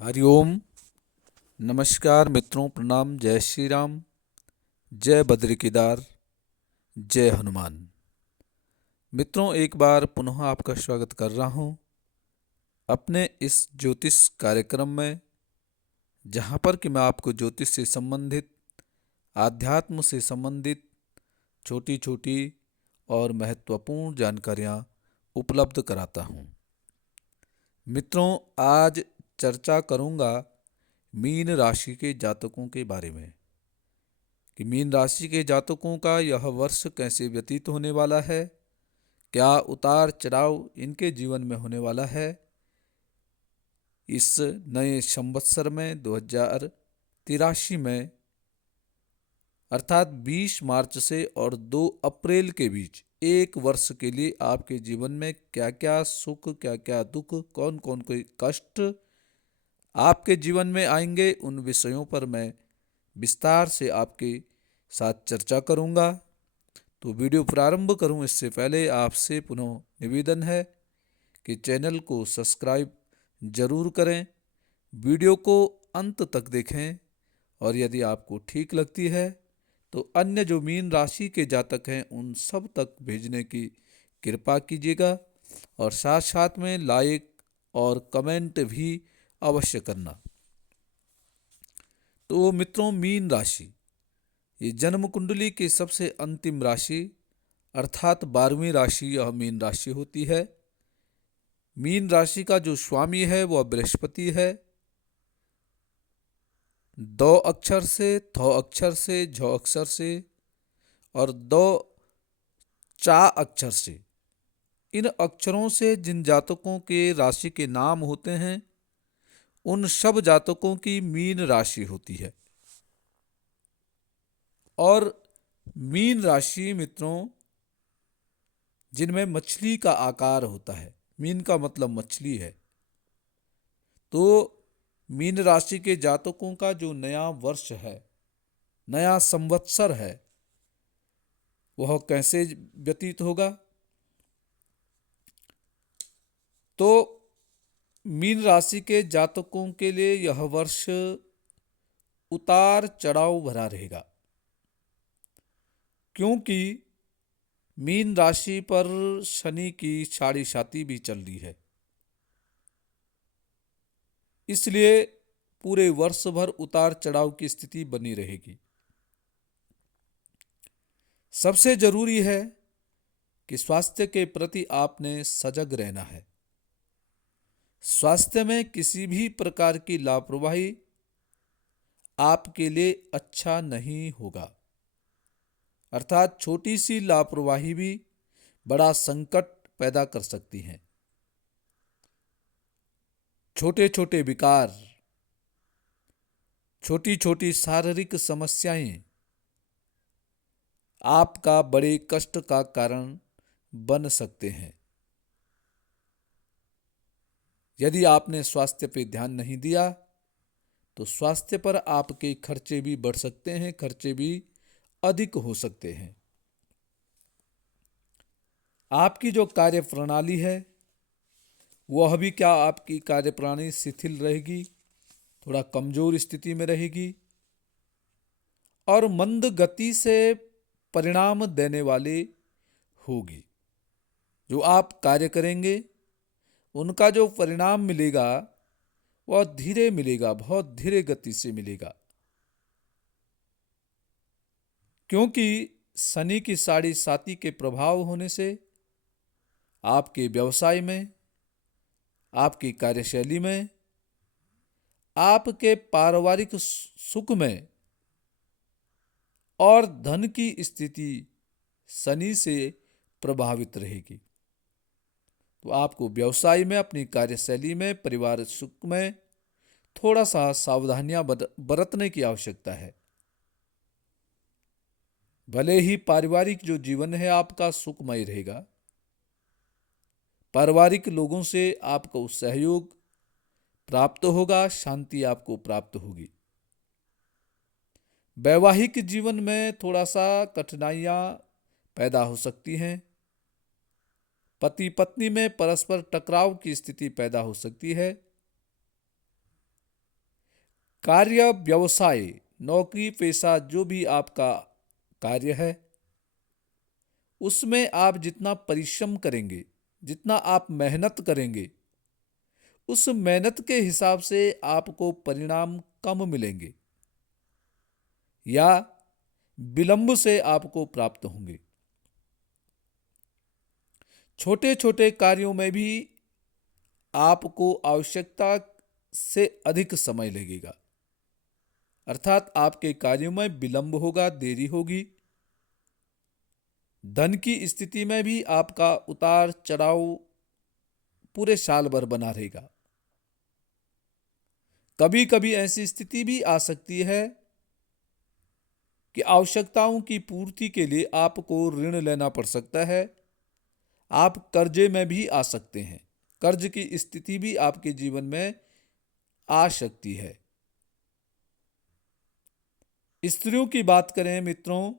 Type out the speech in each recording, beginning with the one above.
हरिओम। नमस्कार मित्रों, प्रणाम। जय श्री राम, जय बद्री केदार, जय हनुमान। मित्रों, एक बार पुनः आपका स्वागत कर रहा हूँ अपने इस ज्योतिष कार्यक्रम में, जहाँ पर कि मैं आपको ज्योतिष से संबंधित, आध्यात्म से संबंधित छोटी छोटी और महत्वपूर्ण जानकारियाँ उपलब्ध कराता हूँ। मित्रों, आज चर्चा करूँगा मीन राशि के जातकों के बारे में कि मीन राशि के जातकों का यह वर्ष कैसे व्यतीत होने वाला है, क्या उतार चढ़ाव इनके जीवन में होने वाला है इस नए संवत्सर में 2083 में, अर्थात 20 मार्च से और 2 अप्रैल के बीच एक वर्ष के लिए आपके जीवन में क्या क्या सुख, क्या क्या दुख, कौन कौन कोई कष्ट आपके जीवन में आएंगे, उन विषयों पर मैं विस्तार से आपके साथ चर्चा करूंगा। तो वीडियो प्रारंभ करूं इससे पहले आपसे पुनः निवेदन है कि चैनल को सब्सक्राइब जरूर करें, वीडियो को अंत तक देखें और यदि आपको ठीक लगती है तो अन्य जो मीन राशि के जातक हैं उन सब तक भेजने की कृपा कीजिएगा और साथ साथ में लाइक और कमेंट भी अवश्य करना। तो मित्रों, मीन राशि ये जन्म कुंडली की सबसे अंतिम राशि अर्थात 12वीं राशि यह मीन राशि होती है। मीन राशि का जो स्वामी है वह बृहस्पति है। दो अक्षर से, थो अक्षर से, झ अक्षर से और दो चा अक्षर से, इन अक्षरों से जिन जातकों के राशि के नाम होते हैं उन सब जातकों की मीन राशि होती है। और मीन राशि मित्रों जिनमें मछली का आकार होता है, मीन का मतलब मछली है, तो मीन राशि के जातकों का जो नया वर्ष है, नया संवत्सर है, वह कैसे व्यतीत होगा। तो मीन राशि के जातकों के लिए यह वर्ष उतार चढ़ाव भरा रहेगा, क्योंकि मीन राशि पर शनि की साढ़े साती भी चल रही है। इसलिए पूरे वर्ष भर उतार चढ़ाव की स्थिति बनी रहेगी। सबसे जरूरी है कि स्वास्थ्य के प्रति आपने सजग रहना है। स्वास्थ्य में किसी भी प्रकार की लापरवाही आपके लिए अच्छा नहीं होगा, अर्थात छोटी सी लापरवाही भी बड़ा संकट पैदा कर सकती है। छोटे छोटे विकार, छोटी छोटी शारीरिक समस्याएं आपका बड़े कष्ट का कारण बन सकते हैं। यदि आपने स्वास्थ्य पे ध्यान नहीं दिया तो स्वास्थ्य पर आपके खर्चे भी बढ़ सकते हैं, खर्चे भी अधिक हो सकते हैं। आपकी जो कार्य प्रणाली है वह भी क्या आपकी कार्य प्रणाली शिथिल रहेगी, थोड़ा कमजोर स्थिति में रहेगी और मंद गति से परिणाम देने वाली होगी। जो आप कार्य करेंगे उनका जो परिणाम मिलेगा वह धीरे मिलेगा, बहुत धीरे गति से मिलेगा, क्योंकि शनि की साढ़े साती के प्रभाव होने से आपके व्यवसाय में, आपकी कार्यशैली में, आपके पारिवारिक सुख में और धन की स्थिति शनि से प्रभावित रहेगी। तो आपको व्यवसाय में, अपनी कार्यशैली में, परिवार सुख में थोड़ा सा सावधानियां बरतने की आवश्यकता है। भले ही पारिवारिक जो जीवन है आपका सुखमय रहेगा, पारिवारिक लोगों से आपको सहयोग प्राप्त होगा, शांति आपको प्राप्त होगी। वैवाहिक जीवन में थोड़ा सा कठिनाइयां पैदा हो सकती हैं। पति पत्नी में परस्पर टकराव की स्थिति पैदा हो सकती है। कार्य, व्यवसाय, नौकरी, पेशा, जो भी आपका कार्य है, उसमें आप जितना परिश्रम करेंगे, जितना आप मेहनत करेंगे, उस मेहनत के हिसाब से आपको परिणाम कम मिलेंगे या विलंब से आपको प्राप्त होंगे। छोटे छोटे कार्यों में भी आपको आवश्यकता से अधिक समय लगेगा, अर्थात आपके कार्यों में विलंब होगा, देरी होगी। धन की स्थिति में भी आपका उतार चढ़ाव पूरे साल भर बना रहेगा। कभी कभी ऐसी स्थिति भी आ सकती है कि आवश्यकताओं की पूर्ति के लिए आपको ऋण लेना पड़ सकता है। आप कर्जे में भी आ सकते हैं। कर्ज की स्थिति भी आपके जीवन में आ सकती है। स्त्रियों की बात करें मित्रों,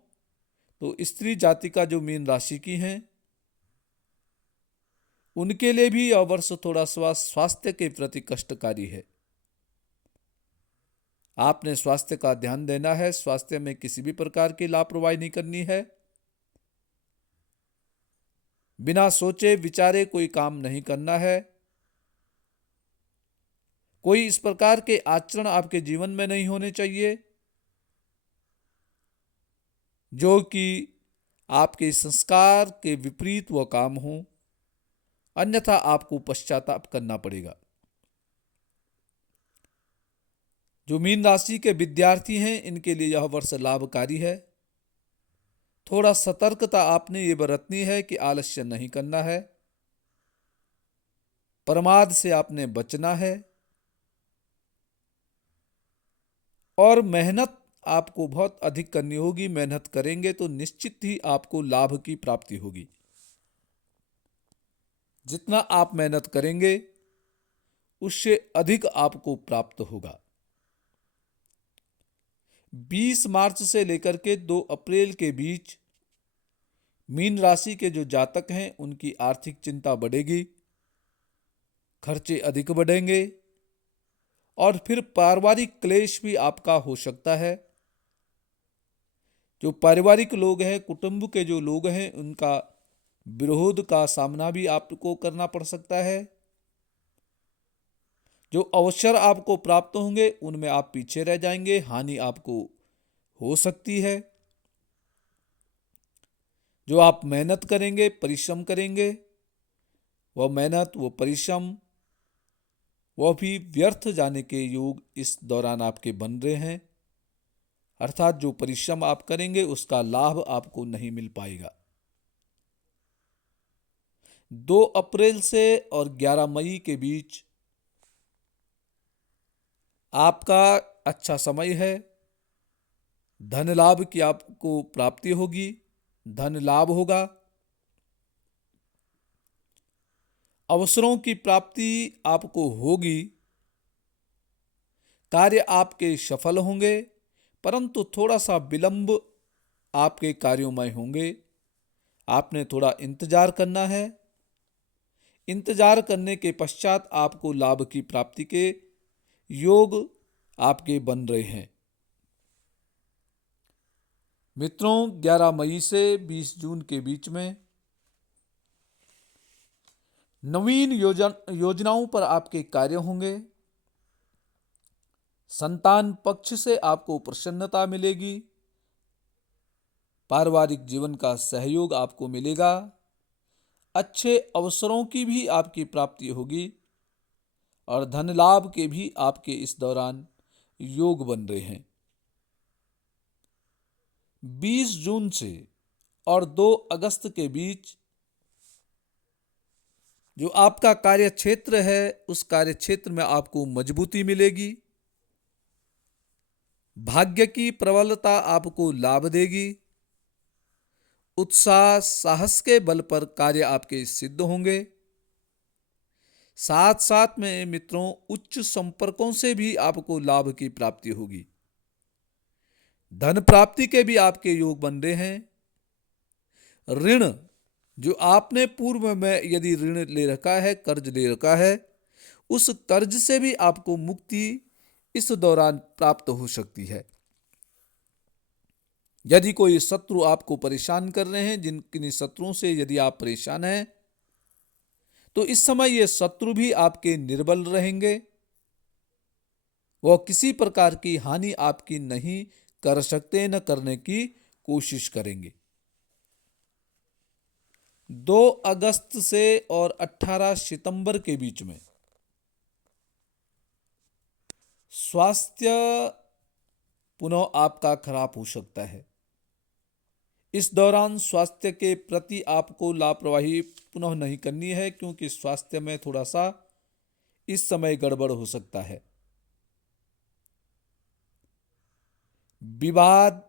तो स्त्री जाति का जो मीन राशि की हैं, उनके लिए भी यह वर्ष थोड़ा स्वास्थ्य के प्रति कष्टकारी है। आपने स्वास्थ्य का ध्यान देना है। स्वास्थ्य में किसी भी प्रकार की लापरवाही नहीं करनी है। बिना सोचे विचारे कोई काम नहीं करना है। कोई इस प्रकार के आचरण आपके जीवन में नहीं होने चाहिए जो कि आपके संस्कार के विपरीत वह काम हो, अन्यथा आपको पश्चाताप करना पड़ेगा। जो मीन राशि के विद्यार्थी हैं, इनके लिए यह वर्ष लाभकारी है। थोड़ा सतर्कता आपने ये बरतनी है कि आलस्य नहीं करना है, प्रमाद से आपने बचना है और मेहनत आपको बहुत अधिक करनी होगी। मेहनत करेंगे तो निश्चित ही आपको लाभ की प्राप्ति होगी। जितना आप मेहनत करेंगे उससे अधिक आपको प्राप्त होगा। 20 मार्च से लेकर के 2 अप्रैल के बीच मीन राशि के जो जातक हैं उनकी आर्थिक चिंता बढ़ेगी, खर्चे अधिक बढ़ेंगे और फिर पारिवारिक क्लेश भी आपका हो सकता है। जो पारिवारिक लोग हैं, कुटुंब के जो लोग हैं, उनका विरोध का सामना भी आपको करना पड़ सकता है। जो अवसर आपको प्राप्त होंगे उनमें आप पीछे रह जाएंगे, हानि आपको हो सकती है। जो आप मेहनत करेंगे, परिश्रम करेंगे, वह मेहनत, वो परिश्रम, वह भी व्यर्थ जाने के योग इस दौरान आपके बन रहे हैं। अर्थात जो परिश्रम आप करेंगे उसका लाभ आपको नहीं मिल पाएगा। 2 अप्रैल से और 11 मई के बीच आपका अच्छा समय है। धन लाभ की आपको प्राप्ति होगी, धन लाभ होगा, अवसरों की प्राप्ति आपको होगी, कार्य आपके सफल होंगे, परंतु थोड़ा सा विलंब आपके कार्यों में होंगे। आपने थोड़ा इंतजार करना है। इंतजार करने के पश्चात आपको लाभ की प्राप्ति के योग आपके बन रहे हैं। मित्रों, 11 मई से 20 जून के बीच में नवीन योजनाओं पर आपके कार्य होंगे। संतान पक्ष से आपको प्रसन्नता मिलेगी। पारिवारिक जीवन का सहयोग आपको मिलेगा। अच्छे अवसरों की भी आपकी प्राप्ति होगी और धन लाभ के भी आपके इस दौरान योग बन रहे हैं। 20 जून से और 2 अगस्त के बीच जो आपका कार्य क्षेत्र है, उस कार्य क्षेत्र में आपको मजबूती मिलेगी। भाग्य की प्रबलता आपको लाभ देगी। उत्साह, साहस के बल पर कार्य आपके सिद्ध होंगे। साथ साथ में मित्रों, उच्च संपर्कों से भी आपको लाभ की प्राप्ति होगी। धन प्राप्ति के भी आपके योग बन रहे हैं। ऋण, जो आपने पूर्व में यदि ऋण ले रखा है, कर्ज ले रखा है, उस कर्ज से भी आपको मुक्ति इस दौरान प्राप्त हो सकती है। यदि कोई शत्रु आपको परेशान कर रहे हैं, जिन किन्हीं शत्रुओं से यदि आप परेशान हैं, तो इस समय ये शत्रु भी आपके निर्बल रहेंगे। वह किसी प्रकार की हानि आपकी नहीं कर सकते, न करने की कोशिश करेंगे। 2 अगस्त से और 18 सितंबर के बीच में स्वास्थ्य पुनः आपका खराब हो सकता है। इस दौरान स्वास्थ्य के प्रति आपको लापरवाही पुनः नहीं करनी है, क्योंकि स्वास्थ्य में थोड़ा सा इस समय गड़बड़ हो सकता है। विवाद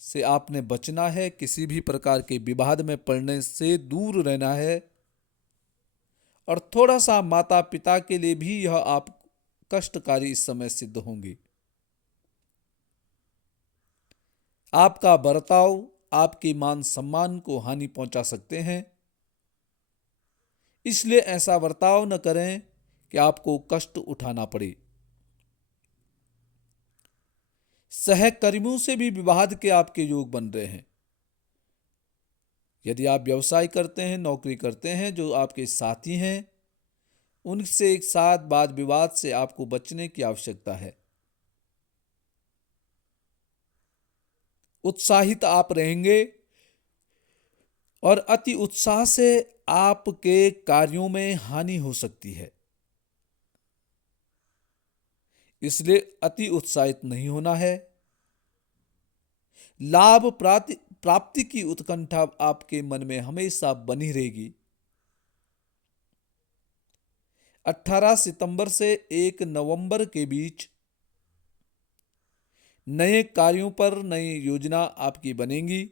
से आपने बचना है, किसी भी प्रकार के विवाद में पड़ने से दूर रहना है। और थोड़ा सा माता पिता के लिए भी यह आप कष्टकारी इस समय सिद्ध होंगे। आपका बर्ताव आपके मान सम्मान को हानि पहुंचा सकते हैं, इसलिए ऐसा बर्ताव न करें कि आपको कष्ट उठाना पड़े। सहकर्मियों से भी विवाद के आपके योग बन रहे हैं। यदि आप व्यवसाय करते हैं, नौकरी करते हैं, जो आपके साथी हैं, उनसे एक साथ वाद विवाद से आपको बचने की आवश्यकता है। उत्साहित आप रहेंगे और अति उत्साह से आपके कार्यों में हानि हो सकती है, इसलिए अति उत्साहित नहीं होना है। लाभ प्राप्ति की उत्कंठा आपके मन में हमेशा बनी रहेगी। 18 सितंबर से 1 नवंबर के बीच नए कार्यों पर नई योजना आपकी बनेगी।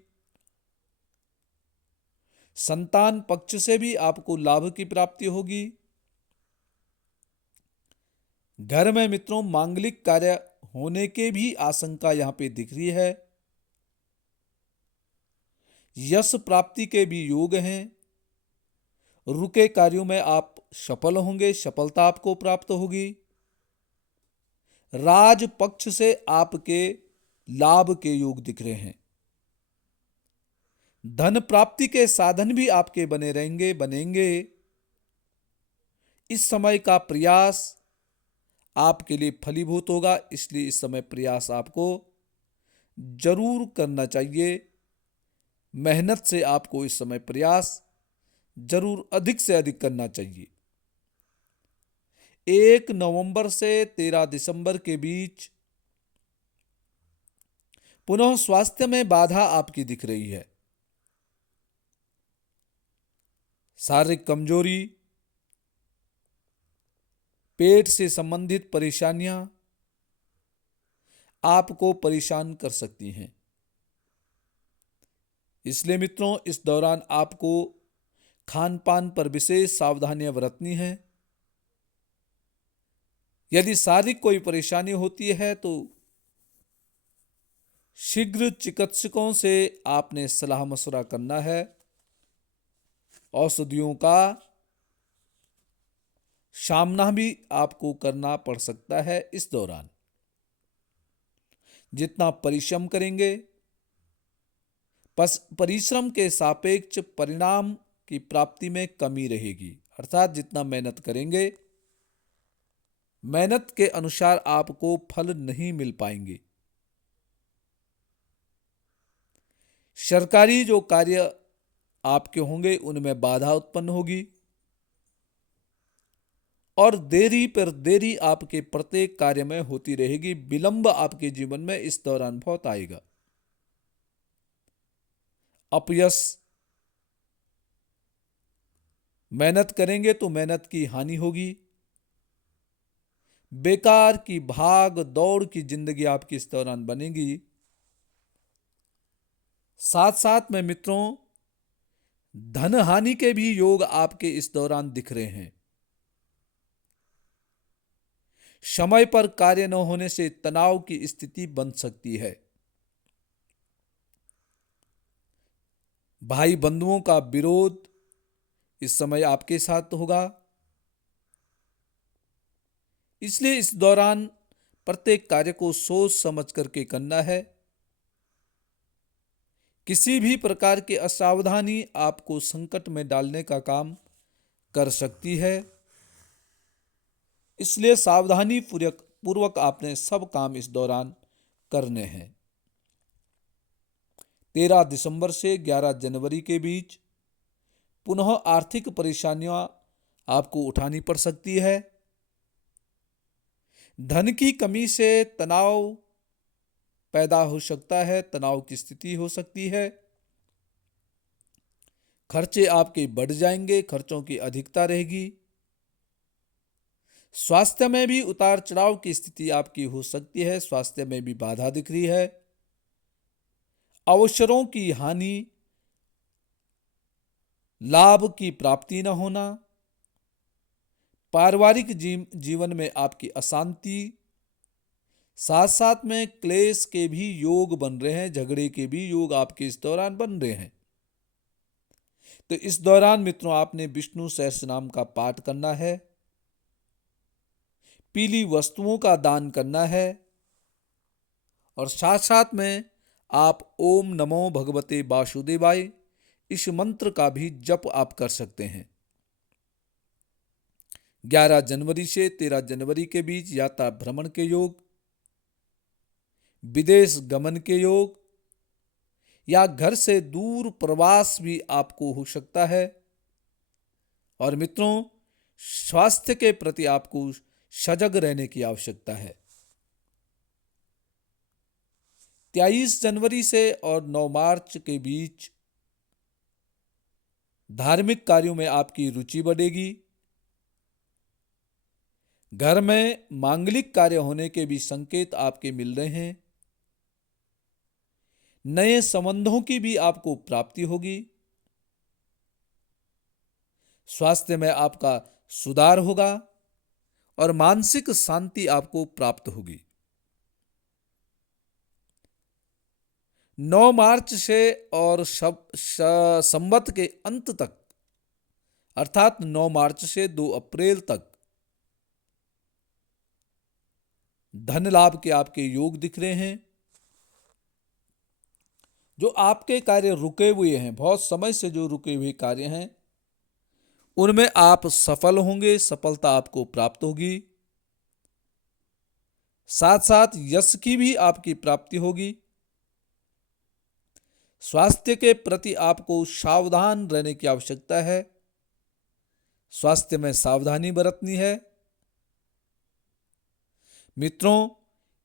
संतान पक्ष से भी आपको लाभ की प्राप्ति होगी। घर में मित्रों मांगलिक कार्य होने के भी आशंका यहां पे दिख रही है। यश प्राप्ति के भी योग हैं। रुके कार्यों में आप सफल होंगे, सफलता आपको प्राप्त होगी। राज पक्ष से आपके लाभ के योग दिख रहे हैं। धन प्राप्ति के साधन भी आपके बनेंगे। इस समय का प्रयास आपके लिए फलीभूत होगा, इसलिए इस समय प्रयास आपको जरूर करना चाहिए। मेहनत से आपको इस समय प्रयास जरूर अधिक से अधिक करना चाहिए। 1 नवंबर से 13 दिसंबर के बीच पुनः स्वास्थ्य में बाधा आपकी दिख रही है। शारीरिक कमजोरी, पेट से संबंधित परेशानियां आपको परेशान कर सकती हैं। इसलिए मित्रों इस दौरान आपको खान पान पर विशेष सावधानियां बरतनी है। यदि शारीरिक कोई परेशानी होती है तो शीघ्र चिकित्सकों से आपने सलाह मशवरा करना है। औषधियों का सामना भी आपको करना पड़ सकता है। इस दौरान जितना परिश्रम करेंगे, परिश्रम के सापेक्ष परिणाम की प्राप्ति में कमी रहेगी। अर्थात जितना मेहनत करेंगे, मेहनत के अनुसार आपको फल नहीं मिल पाएंगे। सरकारी जो कार्य आपके होंगे उनमें बाधा उत्पन्न होगी और देरी पर देरी आपके प्रत्येक कार्य में होती रहेगी। विलंब आपके जीवन में इस दौरान बहुत आएगा। अपयश, मेहनत करेंगे तो मेहनत की हानि होगी। बेकार की भाग दौड़ की जिंदगी आपकी इस दौरान बनेगी। साथ साथ में मित्रों धन हानि के भी योग आपके इस दौरान दिख रहे हैं। समय पर कार्य न होने से तनाव की स्थिति बन सकती है। भाई बंधुओं का विरोध इस समय आपके साथ होगा, इसलिए इस दौरान प्रत्येक कार्य को सोच समझ करके करना है। किसी भी प्रकार की असावधानी आपको संकट में डालने का काम कर सकती है, इसलिए सावधानी पूर्वक आपने सब काम इस दौरान करने हैं। 13 दिसंबर से 11 जनवरी के बीच पुनः आर्थिक परेशानियां आपको उठानी पड़ सकती है। धन की कमी से तनाव पैदा हो सकता है, तनाव की स्थिति हो सकती है। खर्चे आपके बढ़ जाएंगे, खर्चों की अधिकता रहेगी। स्वास्थ्य में भी उतार चढ़ाव की स्थिति आपकी हो सकती है, स्वास्थ्य में भी बाधा दिख रही है। अवसरों की हानि, लाभ की प्राप्ति न होना, पारिवारिक जीवन में आपकी अशांति, साथ साथ में क्लेश के भी योग बन रहे हैं, झगड़े के भी योग आपके इस दौरान बन रहे हैं। तो इस दौरान मित्रों आपने विष्णु सहस्त्रनाम का पाठ करना है, पीली वस्तुओं का दान करना है और साथ साथ में आप ओम नमो भगवते वासुदेवाय इस मंत्र का भी जप आप कर सकते हैं। 11 जनवरी से 13 जनवरी के बीच यात्रा भ्रमण के योग, विदेश गमन के योग या घर से दूर प्रवास भी आपको हो सकता है। और मित्रों, स्वास्थ्य के प्रति आपको सजग रहने की आवश्यकता है। 23 जनवरी से और 9 मार्च के बीच धार्मिक कार्यों में आपकी रुचि बढ़ेगी। घर में मांगलिक कार्य होने के भी संकेत आपके मिल रहे हैं। नए संबंधों की भी आपको प्राप्ति होगी। स्वास्थ्य में आपका सुधार होगा और मानसिक शांति आपको प्राप्त होगी। 9 मार्च से और संवत के अंत तक अर्थात 9 मार्च से 2 अप्रैल तक धन लाभ के आपके योग दिख रहे हैं। जो आपके कार्य रुके हुए हैं, बहुत समय से जो रुके हुए कार्य हैं, उनमें आप सफल होंगे, सफलता आपको प्राप्त होगी। साथ साथ यश की भी आपकी प्राप्ति होगी। स्वास्थ्य के प्रति आपको सावधान रहने की आवश्यकता है, स्वास्थ्य में सावधानी बरतनी है। मित्रों,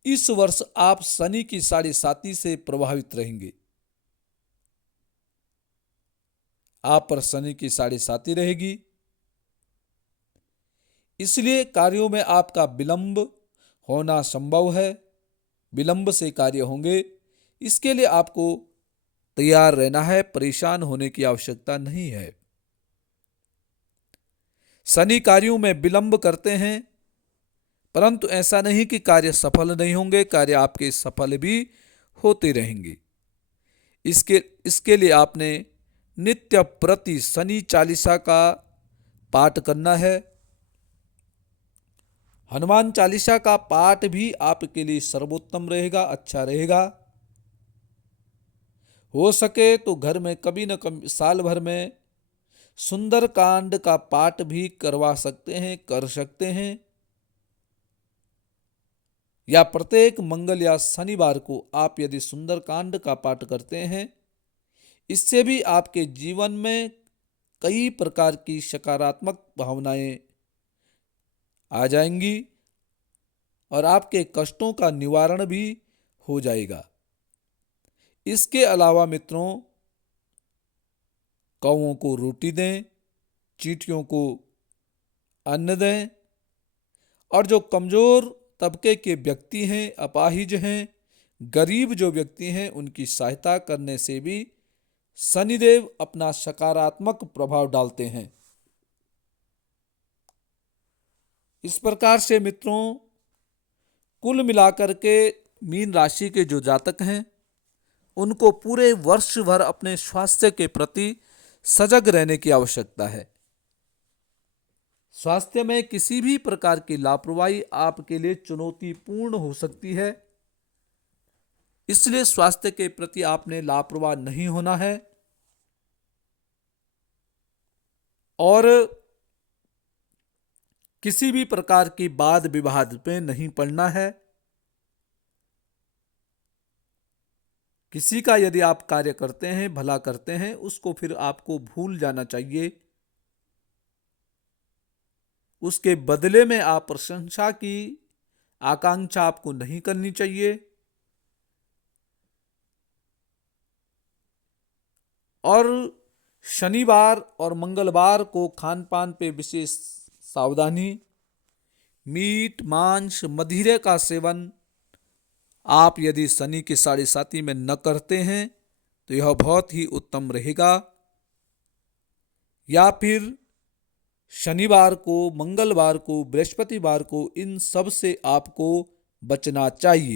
इस वर्ष आप शनि की 7.5 से प्रभावित रहेंगे। आप पर शनि की 7.5 रहेगी, इसलिए कार्यों में आपका विलंब होना संभव है, विलंब से कार्य होंगे। इसके लिए आपको तैयार रहना है, परेशान होने की आवश्यकता नहीं है। शनि कार्यों में विलंब करते हैं, परंतु ऐसा नहीं कि कार्य सफल नहीं होंगे, कार्य आपके सफल भी होते रहेंगे। इसके लिए आपने नित्य प्रति शनि चालीसा का पाठ करना है। हनुमान चालीसा का पाठ भी आपके लिए सर्वोत्तम रहेगा, अच्छा रहेगा। हो सके तो घर में कभी न कभी साल भर में सुंदरकांड का पाठ भी करवा सकते हैं, कर सकते हैं, या प्रत्येक मंगल या शनिवार को आप यदि सुंदरकांड का पाठ करते हैं, इससे भी आपके जीवन में कई प्रकार की सकारात्मक भावनाएं आ जाएंगी और आपके कष्टों का निवारण भी हो जाएगा। इसके अलावा मित्रों, कौओं को रोटी दें, चींटियों को अन्न दें और जो कमजोर तबके के व्यक्ति हैं, अपाहिज हैं, गरीब जो व्यक्ति हैं, उनकी सहायता करने से भी शनिदेव अपना सकारात्मक प्रभाव डालते हैं। इस प्रकार से मित्रों, कुल मिलाकर के मीन राशि के जो जातक हैं, उनको पूरे वर्ष भर अपने स्वास्थ्य के प्रति सजग रहने की आवश्यकता है। स्वास्थ्य में किसी भी प्रकार की लापरवाही आपके लिए चुनौतीपूर्ण हो सकती है, इसलिए स्वास्थ्य के प्रति आपने लापरवाह नहीं होना है और किसी भी प्रकार की वाद विवाद में नहीं पड़ना है। किसी का यदि आप कार्य करते हैं, भला करते हैं, उसको फिर आपको भूल जाना चाहिए। उसके बदले में आप प्रशंसा की आकांक्षा आपको नहीं करनी चाहिए और शनिवार और मंगलवार को खान पान पे विशेष सावधानी। मीट मांस मदिरे का सेवन आप यदि शनि की साढ़े साती में न करते हैं तो यह बहुत ही उत्तम रहेगा, या फिर शनिवार को, मंगलवार को, बृहस्पतिवार को इन सब से आपको बचना चाहिए।